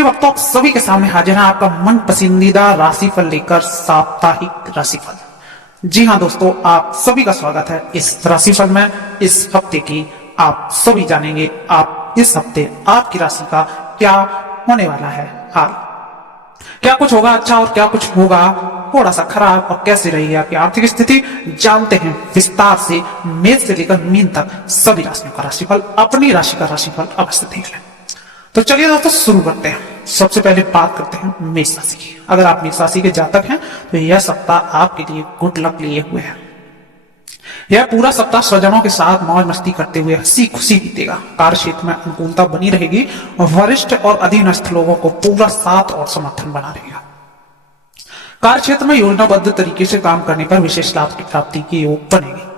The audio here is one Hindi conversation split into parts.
प्रिय भक्तों, आप सभी के सामने हाजिर है आपका मन पसंदीदा राशिफल लेकर साप्ताहिक राशिफल। जी हाँ दोस्तों, आप सभी का स्वागत है इस राशिफल में। इस हफ्ते की आप सभी जानेंगे आप इस हफ्ते आपकी राशि का क्या होने वाला है हाल, क्या कुछ होगा अच्छा और क्या कुछ होगा थोड़ा सा खराब, और कैसे रही आपकी आर्थिक स्थिति। जानते हैं विस्तार से मेष से लेकर मीन तक सभी राशियों का राशिफल। अपनी राशि का राशिफल अवश्य देख लें। तो चलिए दोस्तों शुरू करते हैं। सबसे पहले बात करते हैं मेष राशि की। अगर आप मेष राशि के जातक हैं तो यह सप्ताह आपके लिए गुड लक लिए हुए है। यह पूरा सप्ताह स्वजनों के साथ मौज मस्ती करते हुए हंसी खुशी बीतेगा। कार्य क्षेत्र में अनुकूलता बनी रहेगी और वरिष्ठ और अधीनस्थ लोगों को पूरा साथ और समर्थन बना रहेगा। कार्य क्षेत्र में योजनाबद्ध तरीके से काम करने पर विशेष लाभ की प्राप्ति के योग बनेगी।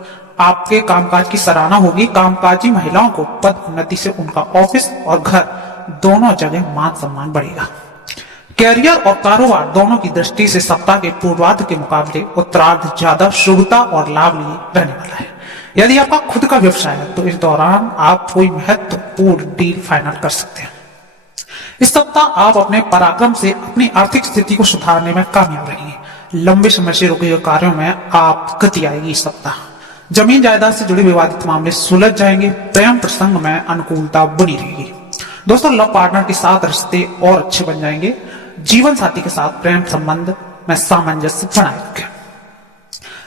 आपके कामकाज की सराहना होगी। कामकाजी महिलाओं को पद उन्नति से उनका ऑफिस और घर दोनों जगह मान सम्मान बढ़ेगा। कैरियर और कारोबार दोनों की दृष्टि से सप्ताह के पूर्वार्ध के मुकाबले उत्तरार्ध ज्यादा शुभता और लाभ लिए रहने वाला है। यदि आपका खुद का व्यवसाय है तो इस दौरान आप कोई महत्वपूर्ण डील फाइनल कर सकते हैं। इस सप्ताह आप अपने पराक्रम से अपनी आर्थिक स्थिति को सुधारने में कामयाब रहेंगे। लंबे समय से रुके हुए कार्यों में आप गति आएगी। इस सप्ताह जमीन जायदाद से जुड़े विवादित मामले सुलझ जाएंगे। प्रेम प्रसंग में अनुकूलता बनी रहेगी। दोस्तों, लव पार्टनर के साथ रिश्ते और अच्छे बन जाएंगे। जीवन साथी के साथ प्रेम संबंध में सामंजस्य बनाए रखें।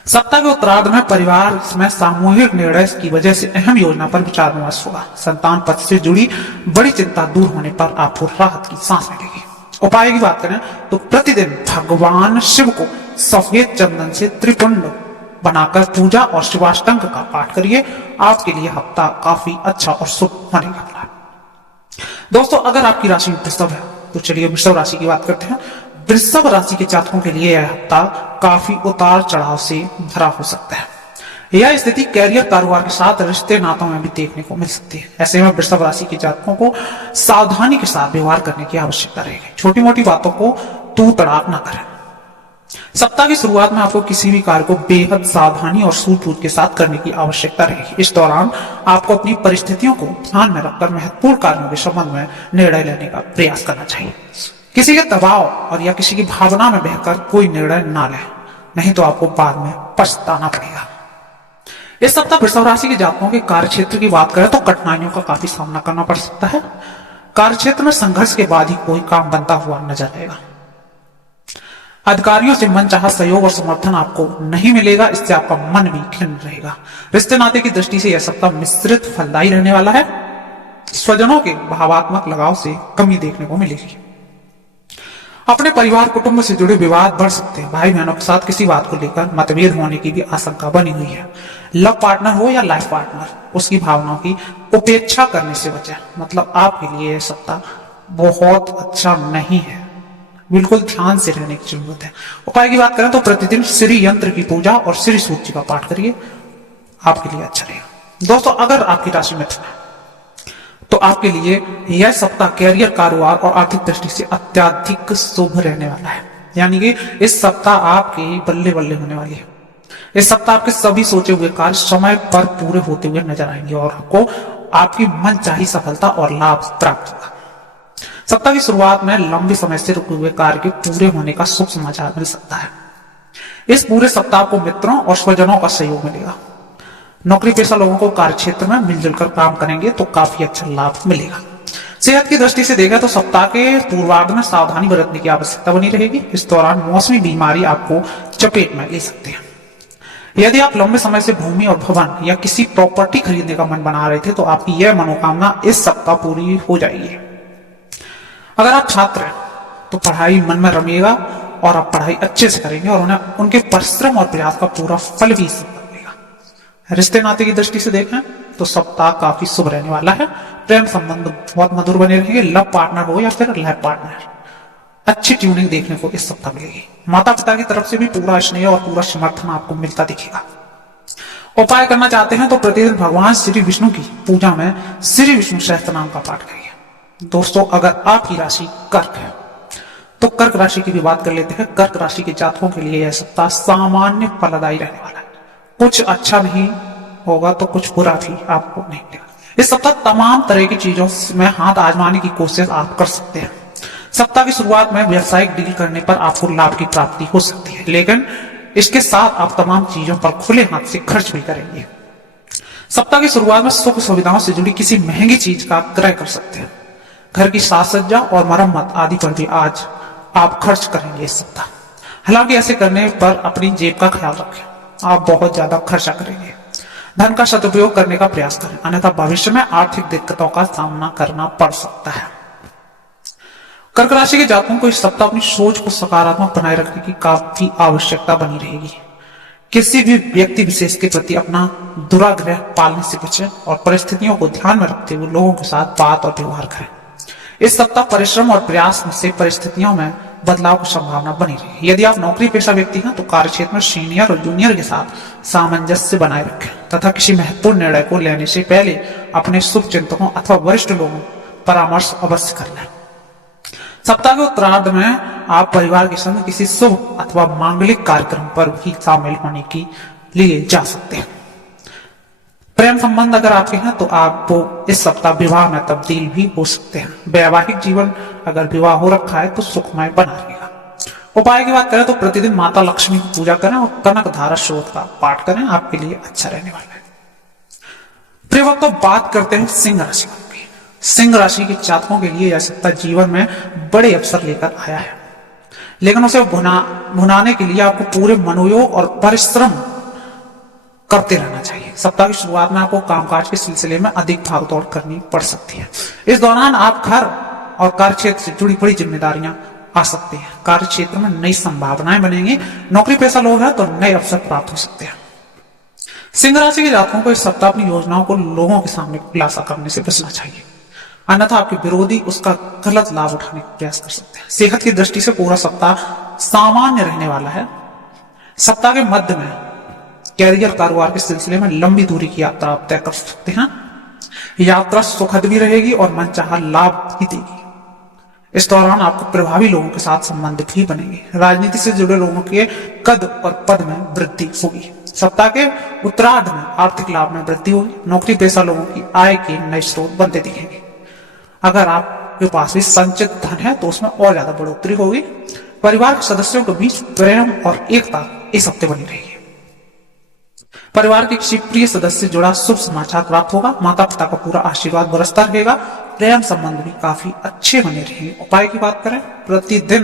सप्ताह के उत्तरार्ध में परिवार में सामूहिक निर्णय की वजह से अहम योजना पर विचार विमर्श होगा। संतान पद से जुड़ी बड़ी चिंता दूर होने पर आपको राहत की सांस मिलेगी। उपाय की बात करें तो प्रतिदिन भगवान शिव को सफेद चंदन से त्रिपुंड बनाकर पूजा और शिवाष्टक का पाठ करिए। आपके लिए हफ्ता काफी अच्छा और शुभ होने वाला है। दोस्तों, अगर आपकी राशि वृषभ है तो चलिए वृषभ राशि की बात करते हैं। वृषभ राशि के जातकों के लिए यह हफ्ता काफी उतार चढ़ाव से भरा हो सकता है। यह स्थिति कैरियर कारोबार के साथ रिश्ते नातों में भी देखने को मिल सकती है। ऐसे में वृषभ राशि के जातकों को सावधानी के साथ व्यवहार करने की आवश्यकता रहेगी। छोटी मोटी बातों को तू तड़ाक न करें। सप्ताह की शुरुआत में आपको किसी भी कार्य को बेहद सावधानी और सूझबूझ के साथ करने की आवश्यकता रहेगी। इस दौरान आपको अपनी परिस्थितियों को ध्यान में रखकर महत्वपूर्ण कार्यों के संबंध में निर्णय लेने का प्रयास करना चाहिए। किसी के दबाव और या किसी की भावना में बहकर कोई निर्णय ना लें, नहीं तो आपको बाद में पछताना पड़ेगा। इस सप्ताह वृषभ राशि के जातकों के कार्य क्षेत्र की बात करें तो कठिनाइयों का काफी सामना करना पड़ सकता है। कार्य क्षेत्र में संघर्ष के बाद ही कोई काम बनता हुआ नजर आएगा। अधिकारियों से मनचाहा सहयोग और समर्थन आपको नहीं मिलेगा। इससे आपका मन भी खिन्न रहेगा। रिश्ते नाते की दृष्टि से यह सप्ताह मिश्रित फलदायी रहने वाला है। स्वजनों के भावात्मक लगाव से कमी देखने को मिलेगी। अपने परिवार कुटुंब से जुड़े विवाद बढ़ सकते हैं। भाई बहनों के साथ किसी बात को लेकर मतभेद होने की भी आशंका बनी हुई है। लव पार्टनर हो या लाइफ पार्टनर, उसकी भावनाओं की उपेक्षा करने से बचें। मतलब आपके लिए यह सप्ताह बहुत अच्छा नहीं है। बिल्कुल ध्यान से रहने की जरूरत है। उपाय की बात करें तो प्रतिदिन श्री यंत्र की पूजा और श्री सूक्त का पाठ करिए। आपके लिए अच्छा रहेगा। दोस्तों, अगर आपकी राशि मिथुन है तो आपके लिए यह सप्ताह कैरियर कारोबार और आर्थिक दृष्टि से अत्यधिक शुभ रहने वाला है। यानी कि इस सप्ताह आपके बल्ले बल्ले होने वाली है। इस सप्ताह आपके सभी सोचे हुए कार्य समय पर पूरे होते हुए नजर आएंगे और आपको आपकी मनचाही सफलता और लाभ प्राप्त होगा। सप्ताह की शुरुआत में लंबे समय से रुके हुए कार्य के पूरे होने का शुभ समाचार मिल सकता है। इस पूरे सप्ताह को मित्रों और स्वजनों का सहयोग मिलेगा। नौकरी पेशा लोगों को कार्य क्षेत्र में मिलजुल कर काम करेंगे तो काफी अच्छा लाभ मिलेगा। सेहत की दृष्टि से देखें तो सप्ताह के पूर्वार्ध में सावधानी बरतने की आवश्यकता बनी रहेगी। इस दौरान मौसमी बीमारी आपको चपेट में ले सकते हैं। यदि आप लंबे समय से भूमि और भवन या किसी प्रॉपर्टी खरीदने का मन बना रहे थे तो आपकी यह मनोकामना इस सप्ताह पूरी हो जाएगी। अगर आप छात्र हैं तो पढ़ाई मन में रमिएगा और आप पढ़ाई अच्छे से करेंगे और उन्हें उनके परिश्रम और प्रयास का पूरा फल भी मिलेगा। रिश्ते नाते की दृष्टि से देखें तो सप्ताह काफी शुभ रहने वाला है। प्रेम संबंध बहुत मधुर बने रहेंगे। लव पार्टनर हो या फिर लाइफ पार्टनर, अच्छी ट्यूनिंग देखने को इस सप्ताह मिलेगी। माता पिता की तरफ से भी पूरा स्नेह और पूरा समर्थन आपको मिलता दिखेगा। उपाय करना चाहते हैं तो प्रतिदिन भगवान श्री विष्णु की पूजा में श्री विष्णु सहस्त्र नाम का पाठ करिए। दोस्तों, अगर आपकी राशि कर्क है तो कर्क राशि की भी बात कर लेते हैं। कर्क राशि के जातकों के लिए यह सप्ताह सामान्य फलदायी रहने वाला है। कुछ अच्छा नहीं होगा तो कुछ बुरा भी आपको नहीं मिलेगा। इस सप्ताह तमाम तरह की चीजों में हाथ आजमाने की कोशिश आप कर सकते हैं। सप्ताह की शुरुआत में व्यावसायिक डील करने पर आपको लाभ की प्राप्ति हो सकती है, लेकिन इसके साथ आप तमाम चीजों पर खुले हाथ से खर्च भी करेंगे। सप्ताह की शुरुआत में सुख सुविधाओं से जुड़ी किसी महंगी चीज का क्रय कर सकते हैं। घर की साज सज्जा और मरम्मत आदि पर भी आज आप खर्च करेंगे इस सप्ताह। हालांकि ऐसे करने पर अपनी जेब का ख्याल रखें, आप बहुत ज्यादा खर्चा करेंगे। धन का सदुपयोग करने का प्रयास करें, अन्यथा भविष्य में आर्थिक दिक्कतों का सामना करना पड़ सकता है। कर्क राशि के जातकों को इस सप्ताह अपनी सोच को सकारात्मक बनाए रखने की काफी आवश्यकता बनी रहेगी। किसी भी व्यक्ति विशेष के प्रति अपना दुराग्रह पालने से बचें और परिस्थितियों को ध्यान में रखते हुए लोगों के साथ बात और व्यवहार करें। इस सप्ताह परिश्रम और प्रयास से परिस्थितियों में बदलाव की संभावना बनी रही। यदि आप नौकरी पेशा व्यक्ति हैं तो कार्यक्षेत्र में सीनियर और जूनियर के साथ सामंजस्य बनाए रखें तथा किसी महत्वपूर्ण निर्णय को लेने से पहले अपने शुभ चिंतकों अथवा वरिष्ठ लोगों परामर्श अवश्य कर लें। सप्ताह के उत्तरार्ध में आप परिवार के संग किसी शुभ अथवा मांगलिक कार्यक्रम पर भी शामिल होने के लिए जा सकते हैं। प्रेम संबंध अगर आपके हैं तो आपको इस सप्ताह विवाह में तब्दील भी हो सकते हैं। वैवाहिक जीवन अगर विवाह हो रखा है तो सुखमय बना रहेगा। उपाय की बात करें तो प्रतिदिन माता लक्ष्मी की पूजा करें और कनक धारा स्रोत का पाठ करें, आपके लिए अच्छा रहने वाला है। प्रिय भक्तों, बात करते हैं सिंह राशि की। सिंह राशि के जातकों के लिए यह सप्ताह जीवन में बड़े अवसर लेकर आया है, लेकिन उसे भुनाने के लिए आपको पूरे मनोयोग और परिश्रम करते रहना चाहिए। सप्ताह की शुरुआत में आपको कामकाज के सिलसिले में अधिक भागदौड़ करनी पड़ सकती है। इस दौरान आप घर और कार्य क्षेत्र से जुड़ी बड़ी जिम्मेदारियां आ सकती हैं। कार्य क्षेत्र में नई संभावनाएं बनेंगी। नौकरी पेशा लोग हैं तो नए अवसर प्राप्त हो सकते हैं। सिंह राशि के जातकों को इस सप्ताह अपनी योजनाओं को लोगों के सामने खुलासा करने से बचना चाहिए, अन्यथा आपके विरोधी उसका गलत लाभ उठाने का प्रयास कर सकते हैं। सेहत की दृष्टि से पूरा सप्ताह सामान्य रहने वाला है। सप्ताह के मध्य में कैरियर कारोबार के सिलसिले में लंबी दूरी की यात्रा आप तय कर सकते हैं। यात्रा सुखद भी रहेगी और मनचाहा लाभ भी देगी। इस दौरान आपको प्रभावी लोगों के साथ संबंध भी बनेंगे। राजनीति से जुड़े लोगों के कद और पद में वृद्धि होगी। सप्ताह के उत्तरार्ध में आर्थिक लाभ में वृद्धि होगी। नौकरी पेशा लोगों की आय के नए स्रोत बनते दिखेंगे। अगर आपके पास भी संचित धन है तो उसमें और ज्यादा बढ़ोतरी होगी। परिवार के सदस्यों के बीच प्रेम और एकता इस हफ्ते बनी रहेगी। परिवार के किसी प्रिय सदस्य से जुड़ा शुभ समाचार प्राप्त होगा। माता पिता का पूरा आशीर्वाद बरसता रहेगा। प्रेम संबंध भी काफी अच्छे बने रहेंगे। उपाय की बात करें, प्रतिदिन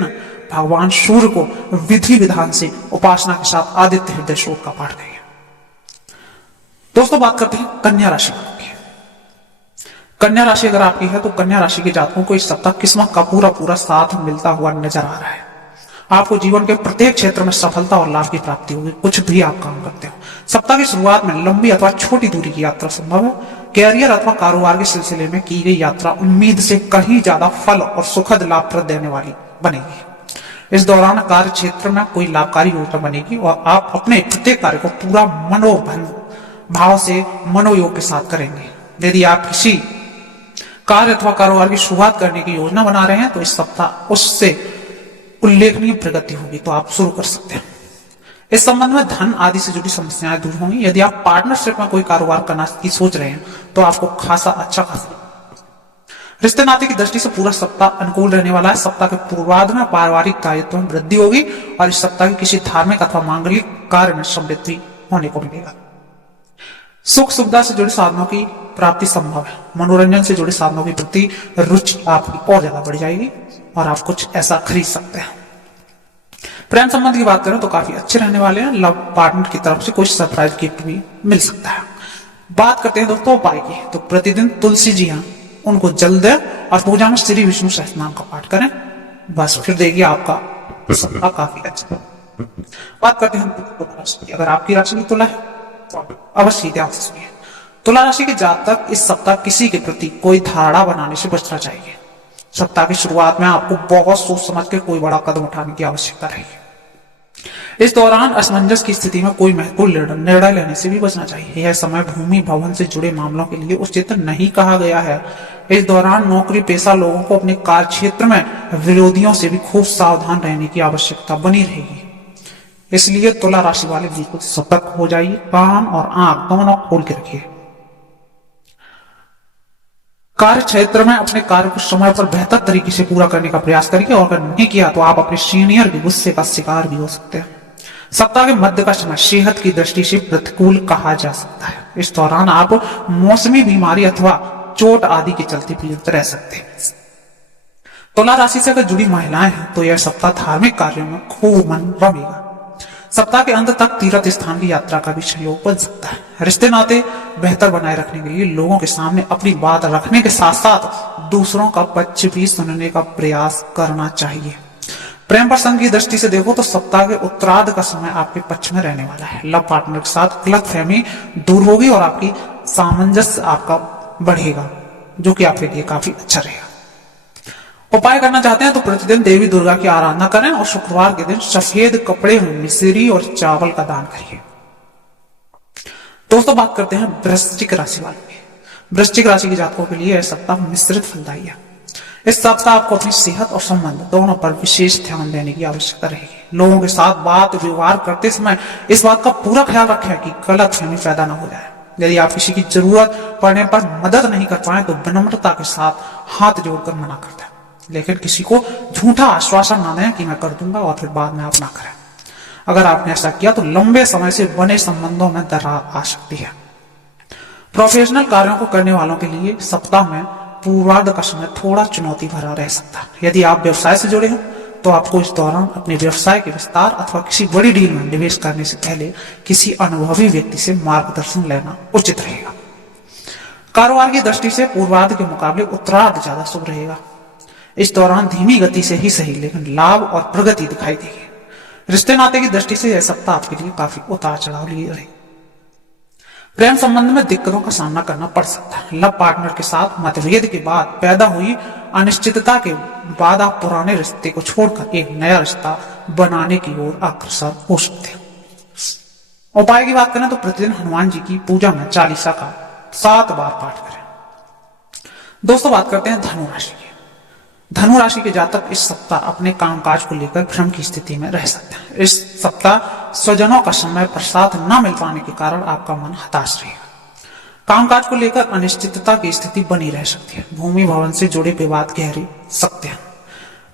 भगवान सूर्य को विधि विधान से उपासना के साथ आदित्य हृदय श्लोक का पाठ करेंगे। दोस्तों, बात करते हैं कन्या राशि की। कन्या राशि अगर आपकी है तो कन्या राशि के जातकों को इस सप्ताह किस्मत का पूरा साथ मिलता हुआ नजर आ रहा है। आपको जीवन के प्रत्येक क्षेत्र में सफलता और लाभ की प्राप्ति होगी, कुछ भी आप काम करते हो। सप्ताह की शुरुआत में लंबी अथवा छोटी दूरी की यात्रा संभव है। कैरियर अथवा कारोबार के सिलसिले में की गई यात्रा उम्मीद से कहीं ज्यादा फल और सुखद लाभप्रद देने वाली बनेगी। इस दौरान कार्य क्षेत्र में कोई लाभकारी योजना बनेगी और आप अपने प्रत्येक कार्य को पूरा मनोबल भाव से मनोयोग के साथ करेंगे। यदि आप किसी कार्य अथवा कारोबार की शुरुआत करने की योजना बना रहे हैं तो इस सप्ताह उससे उल्लेखनीय प्रगति होगी, तो आप शुरू कर सकते हैं। इस संबंध में धन आदि से जुड़ी समस्याएं दूर होंगी। यदि आप पार्टनरशिप में कोई कारोबार करना की सोच रहे हैं तो आपको खासा रिश्ते नाते की दृष्टि से पूरा सप्ताह अनुकूल रहने वाला है। सप्ताह के पूर्वार्ध में पारिवारिक दायित्व में वृद्धि होगी और इस सप्ताह की किसी धार्मिक अथवा मांगलिक कार्य में समृद्धि होने को मिलेगा। सुख सुविधा से जुड़े साधनों की प्राप्ति संभव है। मनोरंजन से जुड़े साधनों की प्रति रुचि आपकी और ज्यादा बढ़ जाएगी और आप कुछ ऐसा खरीद सकते हैं। प्रेम संबंध की बात करें तो काफी अच्छे रहने वाले हैं। लव पार्टनर की तरफ से कुछ सरप्राइज गिफ्ट भी मिल सकता है। बात करते हैं दोस्तों उपाय की, तो प्रतिदिन तुलसी जी हैं उनको जल दें और पूजा में श्री विष्णु सहस्रनाम का पाठ करें। बस फिर देखिए आपका काफी अच्छा। बात करते हैं तुला राशि की। अगर आपकी राशि भी तुला है तो अवश्य ध्यान से सुनिए। तुला राशि के जातक इस सप्ताह किसी के प्रति कोई धारणा बनाने से बचना चाहिए। सप्ताह की शुरुआत में आपको बहुत सोच समझ के कोई बड़ा कदम उठाने की आवश्यकता रहेगी। इस दौरान असमंजस की स्थिति में कोई महत्वपूर्ण निर्णय लेने से भी बचना चाहिए। यह समय भूमि भवन से जुड़े मामलों के लिए उचित नहीं कहा गया है। इस दौरान नौकरी पेशा लोगों को अपने कार्य क्षेत्र में विरोधियों से भी खूब सावधान रहने की आवश्यकता बनी रहेगी। इसलिए तुला राशि वाले बिल्कुल सतर्क हो जाइए। कान और आंख दोनों खोल के रखिए। कार्य क्षेत्र में अपने कार्य को समय पर बेहतर तरीके से पूरा करने का प्रयास करिए, और अगर नहीं किया तो आप अपने सीनियर के गुस्से का शिकार भी हो सकते हैं। सप्ताह के मध्य का समय सेहत की दृष्टि से प्रतिकूल कहा जा सकता है। इस दौरान आप मौसमी बीमारी अथवा चोट आदि के चलते पीड़ित रह सकते हैं। तुला राशि से अगर जुड़ी महिलाएं हैं तो यह सप्ताह धार्मिक कार्यों में खूब मन रमेगा। सप्ताह के अंत तक तीर्थ स्थान की यात्रा का भी सहयोग बन सकता है। रिश्ते नाते बेहतर बनाए रखने के लिए लोगों के सामने अपनी बात रखने के साथ साथ दूसरों का पक्ष भी सुनने का प्रयास करना चाहिए। प्रेम प्रसंग की दृष्टि से देखो तो सप्ताह के उत्तरार्ध का समय आपके पक्ष में रहने वाला है। लव पार्टनर के साथ गलतफहमी दूर होगी और आपकी सामंजस्य आपका बढ़ेगा, जो कि आपके लिए काफी अच्छा रहेगा। उपाय करना चाहते हैं तो प्रतिदिन देवी दुर्गा की आराधना करें और शुक्रवार के दिन सफेद कपड़े में मिश्री और चावल का दान करिए। दोस्तों बात करते हैं वृश्चिक राशि वालों की। वृश्चिक राशि के जातकों के लिए यह सप्ताह मिश्रित फलदायी है। इस सप्ताह आपको अपनी सेहत और संबंध दोनों पर विशेष ध्यान देने की आवश्यकता रहेगी। लोगों के साथ बात व्यवहार करते समय इस बात का पूरा ख्याल रखें कि गलतफहमी पैदा न हो जाए। यदि आप किसी की जरूरत पड़ने पर मदद नहीं कर पाए तो विनम्रता के साथ हाथ जोड़कर मना कर दें, लेकिन किसी को झूठा आश्वासन न दें कि मैं कर दूंगा और फिर बाद में आप ना करें। अगर आपने ऐसा किया तो लंबे समय से बने संबंधों में दरार आ सकती है। प्रोफेशनल कार्यों को करने वालों के लिए सप्ताह में पूर्वार्ध का समय थोड़ा चुनौती भरा रह सकता है। यदि आप व्यवसाय से जुड़े हैं तो आपको इस दौरान अपने व्यवसाय के विस्तार अथवा किसी बड़ी डील में निवेश करने से पहले किसी अनुभवी व्यक्ति से मार्गदर्शन लेना उचित रहेगा। कारोबार की दृष्टि से पूर्वार्ध के मुकाबले उत्तरार्ध ज्यादा शुभ रहेगा। इस दौरान धीमी गति से ही सही लेकिन लाभ और प्रगति दिखाई देगी। रिश्ते नाते की दृष्टि से यह सप्ताह आपके लिए काफी उतार चढ़ाव लिए रहे। प्रेम संबंध में दिक्कतों का सामना करना पड़ सकता है। लव पार्टनर के साथ मतभेद के बाद पैदा हुई अनिश्चितता के बाद आप पुराने रिश्ते को छोड़कर एक नया रिश्ता बनाने की ओर अग्रसर हो सकते हैं। उपाय की बात करें तो प्रतिदिन हनुमान जी की पूजा में चालीसा का 7 बार पाठ करें। दोस्तों बात करते हैं धनु राशि की। धनु राशि के जातक इस सप्ताह अपने कामकाज को लेकर भ्रम की स्थिति में रह सकते हैं। इस सप्ताह स्वजनों का समय पर साथ न मिल पाने के कारण आपका मन हताश रहेगा। कामकाज को लेकर अनिश्चितता की स्थिति बनी रह सकती है। भूमि भवन से जुड़े विवाद गहरे सकते हैं।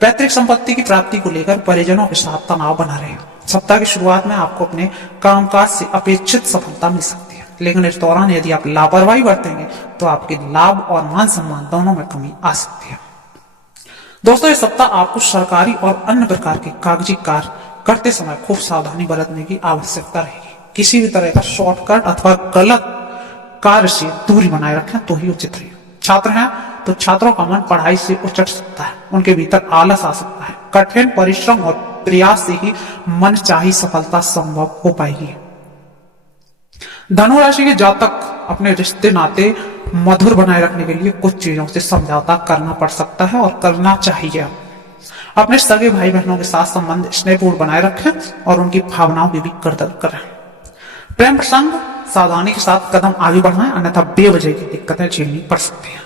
पैतृक संपत्ति की प्राप्ति को लेकर परिजनों के साथ तनाव बना रहेगा। सप्ताह की शुरुआत में आपको अपने कामकाज से अपेक्षित सफलता मिल सकती है, लेकिन इस दौरान यदि आप लापरवाही बरतेंगे तो आपके लाभ और मान सम्मान दोनों में कमी आ सकती है। दोस्तों इस सप्ताह आपको सरकारी और अन्य प्रकार के कागजी कार्य करते समय खूब सावधानी बरतने की आवश्यकता रहेगी। किसी भी तरह का शॉर्टकट अथवा गलत कार्य से दूरी बनाए रखें तो ही उचित रहेगा। छात्र हैं तो छात्रों का मन पढ़ाई से उचट सकता है, उनके भीतर आलस आ सकता है। कठिन परिश्रम और प्रयास से ही मनचाही सफलता संभव हो पाएगी। धनु राशि के जातक अपने रिश्ते नाते मधुर बनाए रखने के लिए कुछ चीजों से समझौता करना पड़ सकता है और करना चाहिए। अपने सगे भाई बहनों के साथ संबंध स्नेहपूर्ण बनाए रखें और उनकी भावनाओं की भी कदर करें। प्रेम प्रसंग सावधानी के साथ कदम आगे बढ़ाएं, अन्यथा बेवजह की दिक्कतें झेलनी पड़ सकती हैं।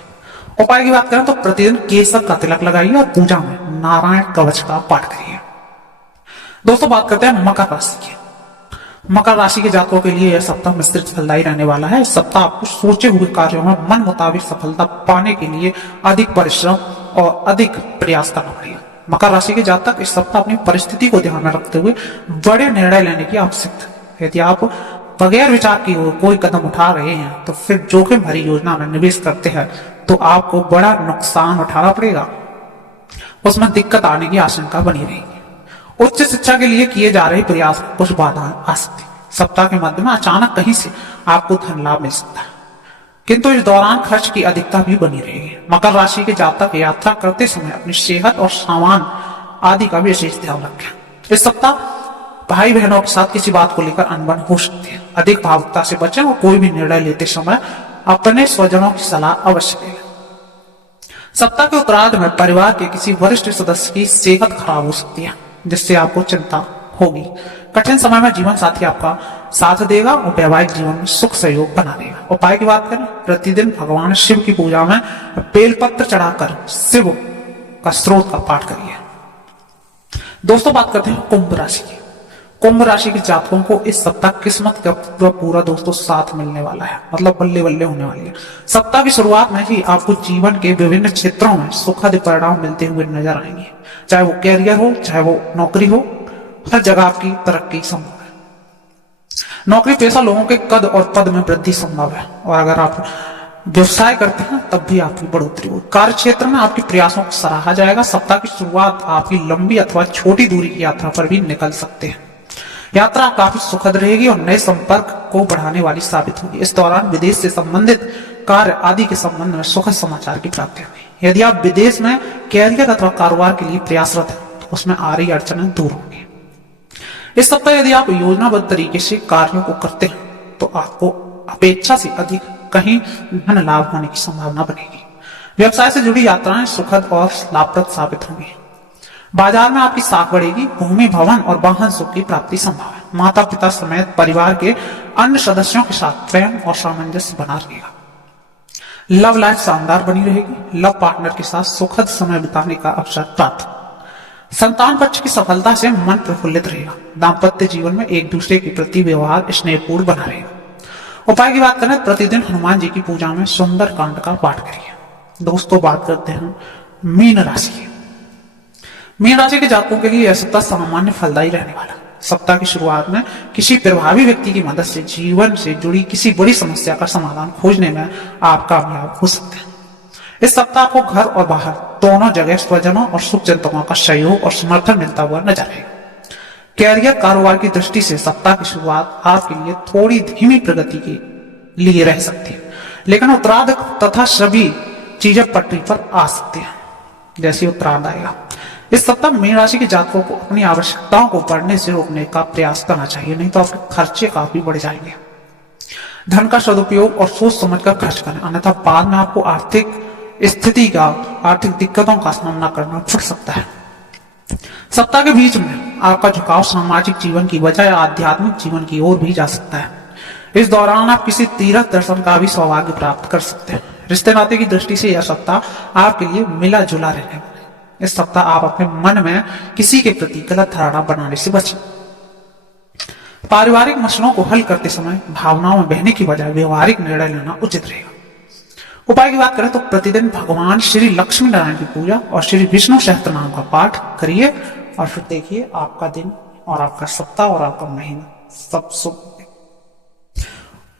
उपाय की बात करें तो प्रतिदिन केसर का तिलक लगाइए और पूजा में नारायण कवच का पाठ करिए। दोस्तों बात करते हैं मकर राशि की। मकर राशि के जातकों के लिए यह सप्ताह मिश्रित फलदायी रहने वाला है। इस सप्ताह आपको सोचे हुए कार्यों में मन मुताबिक सफलता पाने के लिए अधिक परिश्रम और अधिक प्रयास करना पड़ेगा। मकर राशि के जातक इस सप्ताह अपनी परिस्थिति को ध्यान में रखते हुए बड़े निर्णय लेने की आवश्यकता है। यदि आप बगैर विचार की कोई कदम उठा रहे हैं तो फिर जोखिम भरी योजना में निवेश करते हैं तो आपको बड़ा नुकसान उठाना पड़ेगा। उसमें दिक्कत आने की आशंका बनी रहेगी। उच्च शिक्षा के लिए किए जा रहे प्रयास में कुछ बाधाएं आ सकती हैं। सप्ताह के मध्य में अचानक कहीं से आपको धन लाभ मिल सकता है, किंतु इस दौरान खर्च की अधिकता भी बनी रहेगी। मकर राशि के जातक यात्रा करते समय अपनी सेहत और सामान आदि का भी विशेष ध्यान रखें। इस सप्ताह भाई बहनों के साथ किसी बात को लेकर अनबन हो सकती है। अधिक भावुकता से बचें और कोई भी निर्णय लेते समय अपने स्वजनों की सलाह अवश्य लें। सप्ताह के उत्तरार्ध में परिवार के किसी वरिष्ठ सदस्य की सेहत खराब हो सकती है, जिससे आपको चिंता होगी। कठिन समय में जीवन साथी आपका साथ देगा और वैवाहिक जीवन में सुख सहयोग बना रहेगा। उपाय की बात करें, प्रतिदिन भगवान शिव की पूजा में बेलपत्र चढ़ाकर शिव का स्त्रोत का पाठ करिए। दोस्तों बात करते हैं कुंभ राशि की। कुंभ राशि के जातकों को इस सप्ताह किस्मत का पूरा पूरा दोस्तों साथ मिलने वाला है, मतलब बल्ले बल्ले होने वाली है। सप्ताह की शुरुआत में ही आपको जीवन के विभिन्न क्षेत्रों में सुखद परिणाम मिलते हुए नजर आएंगे। चाहे वो कैरियर हो, चाहे वो नौकरी हो, हर जगह आपकी तरक्की संभव है। नौकरी पेशा लोगों के कद और पद में वृद्धि संभव है, और अगर आप व्यवसाय करते हैं तब भी आपकी बढ़ोतरी होगी। कार्य क्षेत्र में आपके प्रयासों को सराहा जाएगा। सप्ताह की शुरुआत आपकी लंबी अथवा छोटी दूरी की यात्रा पर भी निकल सकते हैं। यात्रा काफी सुखद रहेगी और नए संपर्क को बढ़ाने वाली साबित होगी। इस दौरान विदेश से संबंधित कार्य आदि के संबंध में सुखद समाचार की प्राप्ति होगी। यदि आप विदेश में कैरियर अथवा कारोबार के लिए प्रयासरत हैं तो उसमें आ रही अड़चनें दूर होंगी। इस सप्ताह यदि आप योजनाबद्ध तरीके से कार्यों को करते हैं तो आपको अपेक्षा से अधिक कहीं धन लाभ होने की संभावना बनेगी। व्यवसाय से जुड़ी यात्राएं सुखद और लाभप्रद साबित होंगी। बाजार में आपकी साख बढ़ेगी। भूमि, भवन और वाहन सुख की प्राप्ति संभव है। माता पिता समेत परिवार के अन्य सदस्यों के साथ प्रेम और सामंजस्य बना रहेगा। लव लाइफ शानदार बनी रहेगी। लव पार्टनर के साथ सुखद समय बिताने का अवसर प्राप्त। संतान पक्ष की सफलता से मन प्रफुल्लित रहेगा। दाम्पत्य जीवन में एक दूसरे के प्रति व्यवहार स्नेहपूर्ण बना रहेगा। उपाय की बात करें, प्रतिदिन हनुमान जी की पूजा में सुंदर कांड का पाठ करिए। दोस्तों, बात करते हैं मीन राशि की। मीन राशि के जातकों के लिए यह सप्ताह सामान्य फलदायी रहने वाला है। सप्ताह की शुरुआत में किसी प्रभावी व्यक्ति की मदद से जीवन से जुड़ी किसी बड़ी समस्या का समाधान खोजने में आप कामयाब हो सकते हैं। इस सप्ताह आपको घर और बाहर दोनों जगह स्वजनों और शुभचिंतकों का सहयोग और समर्थन मिलता हुआ नजर आएगा। कैरियर कारोबार की दृष्टि से सप्ताह की शुरुआत आपके लिए थोड़ी धीमी प्रगति के लिए रह सकती है, लेकिन उत्तरार्ध तथा सभी चीजें पटरी पर आ सकती हैं जैसे उत्तरार्ध आएगा। इस सप्ताह मीन राशि के जातकों को अपनी आवश्यकताओं को बढ़ने से रोकने का प्रयास करना चाहिए, नहीं तो आपके खर्चे काफी बढ़ जाएंगे। धन का सदुपयोग और सोच समझकर खर्च करें, अन्यथा बाद में आपको आर्थिक दिक्कतों का सामना करना पड़ सकता है। सप्ताह के बीच में आपका झुकाव सामाजिक जीवन की बजाय आध्यात्मिक जीवन की ओर भी जा सकता है। इस दौरान आप किसी तीर्थ दर्शन का भी सौभाग्य प्राप्त कर सकते हैं। रिश्ते नाते की दृष्टि से यह सप्ताह आपके लिए मिला जुला रहने वाला है। इस सप्ताह आप अपने मन में किसी के प्रति गलत धारणा बनाने से बचें। पारिवारिक मसलों को हल करते समय भावनाओं में बहने की बजाय व्यवहारिक निर्णय लेना उचित रहेगा। उपाय की बात करें तो प्रतिदिन भगवान श्री लक्ष्मी नारायण की पूजा और श्री विष्णु सहस्त्रनाम का पाठ करिए और फिर देखिए आपका दिन और आपका सप्ताह और आपका महीना सब शुभ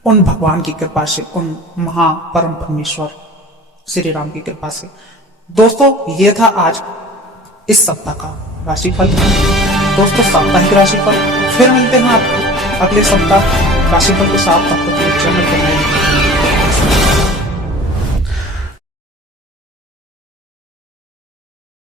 उन भगवान की कृपा से, उन महापरम परमेश्वर श्री राम की कृपा से। दोस्तों, ये था आज इस सप्ताह का राशिफल। दोस्तों, साप्ताहिक राशिफल फिर मिलते हैं आपको अगले सप्ताह राशिफल के साथ। तब तक चैनल को